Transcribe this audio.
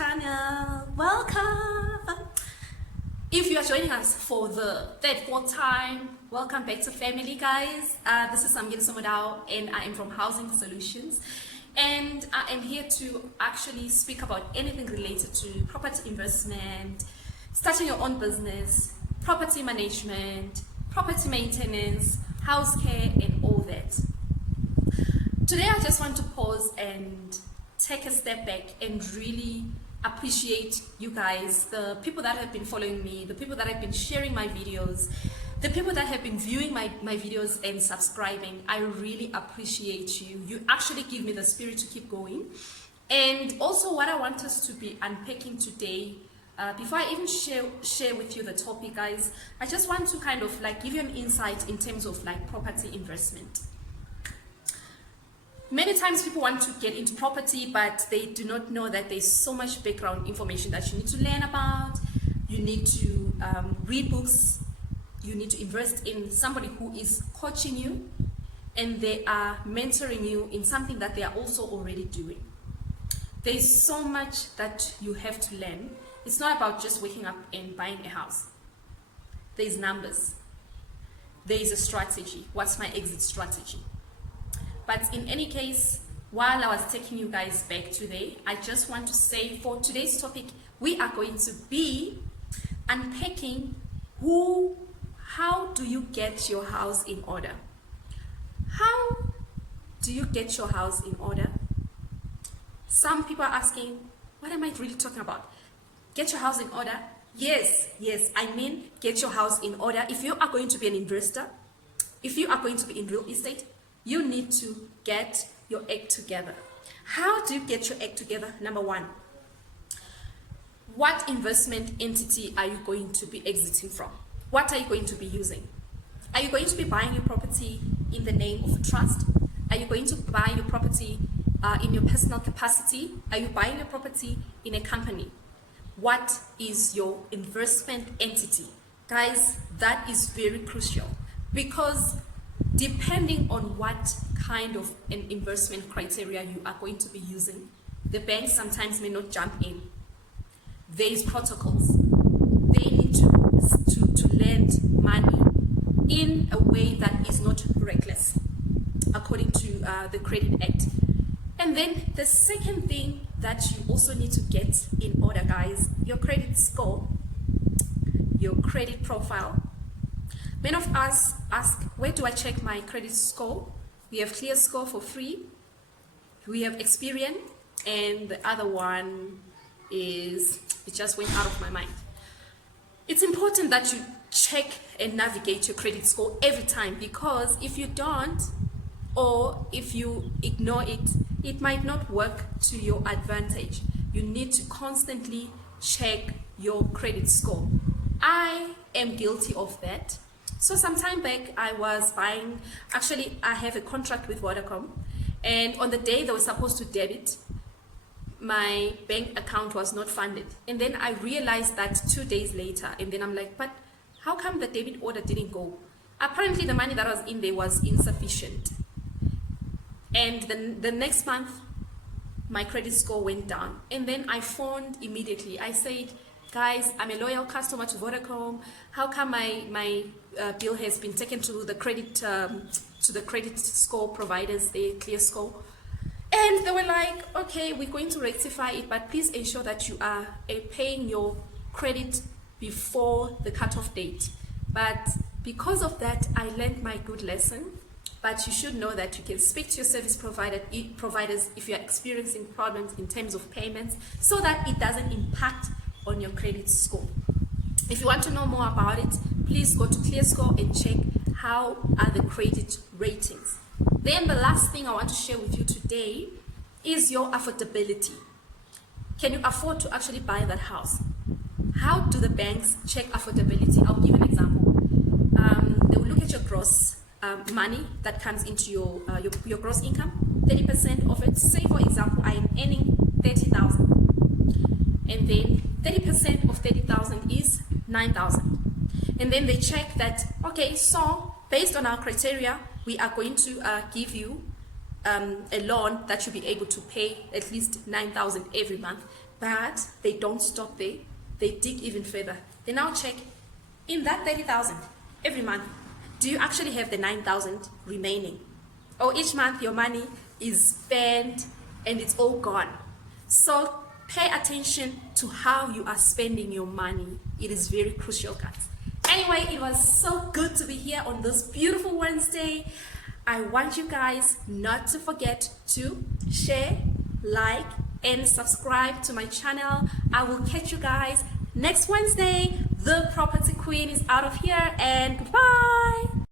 channel. Welcome. If you are joining us for the third, fourth time, welcome back to family, guys. This is Samgeli Somodao and I am from Housing Solutions, and I am here to actually speak about anything related to property investment, starting your own business, property management, property maintenance, house care, and all that. Today I just want to pause and take a step back and really appreciate you guys, the people that have been following me, the people that have been sharing my videos, the people that have been viewing my videos and subscribing. I really appreciate you. You actually give me the spirit to keep going. And also what I want us to be unpacking today, before I even share with you the topic, guys, I just want to kind of like give you an insight in terms of like property investment. Many times people want to get into property, but they do not know that there's so much background information that you need to learn about. You need to read books. You need to invest in somebody who is coaching you, and they are mentoring you in something that they are also already doing. There's so much that you have to learn. It's not about just waking up and buying a house. There's numbers. There's a strategy. What's my exit strategy? But in any case, while I was taking you guys back today, I just want to say for today's topic, we are going to be unpacking how do you get your house in order? How do you get your house in order? Some people are asking, what am I really talking about? Get your house in order? Yes, I mean get your house in order. If you are going to be an investor, if you are going to be in real estate, you need to get your act together. How do you get your act together? Number one, what investment entity are you going to be exiting from? What are you going to be using? Are you going to be buying your property in the name of a trust? Are you going to buy your property in your personal capacity? Are you buying your property in a company? What is your investment entity? Guys, that is very crucial, because depending on what kind of an investment criteria you are going to be using, the banks sometimes may not jump in. There is protocols. They need to lend money in a way that is not reckless, according to the Credit Act. And then the second thing that you also need to get in order, guys, your credit score, your credit profile. Many of us ask, where do I check my credit score? We have Clear Score for free. We have Experian, and the other one is, it just went out of my mind. It's important that you check and navigate your credit score every time, because if you don't, or if you ignore it, it might not work to your advantage. You need to constantly check your credit score. I am guilty of that. So some time back, I was buying, actually I have a contract with Vodacom, and on the day they were supposed to debit, my bank account was not funded. And then I realized that 2 days later, and then I'm like, but how come the debit order didn't go? Apparently the money that was in there was insufficient. And the next month, my credit score went down. And then I phoned immediately. I said, guys, I'm a loyal customer to Vodacom. How come my bill has been taken to the credit score providers, the Clear Score? And they were like, okay, we're going to rectify it, but please ensure that you are paying your credit before the cutoff date. But because of that, I learned my good lesson. But you should know that you can speak to your service providers if you're experiencing problems in terms of payments, so that it doesn't impact on your credit score. If you want to know more about it, please go to ClearScore and check how are the credit ratings. Then the last thing I want to share with you today is your affordability. Can you afford to actually buy that house? How do the banks check affordability? I'll give an example. They will look at your gross money that comes into your gross income, 30% of it. Say for example, I am earning 30,000. And then 30% of 30,000 is 9,000. And then they check that, okay, so based on our criteria, we are going to give you a loan that you'll be able to pay at least 9,000 every month. But they don't stop there. They dig even further. They now check, in that 30,000 every month, do you actually have the 9,000 remaining? Or each month your money is spent and it's all gone. So pay attention to how you are spending your money. It is very crucial, guys. Anyway, it was so good to be here on this beautiful Wednesday. I want you guys not to forget to share, like, and subscribe to my channel. I will catch you guys next Wednesday. The Property Queen is out of here, and goodbye.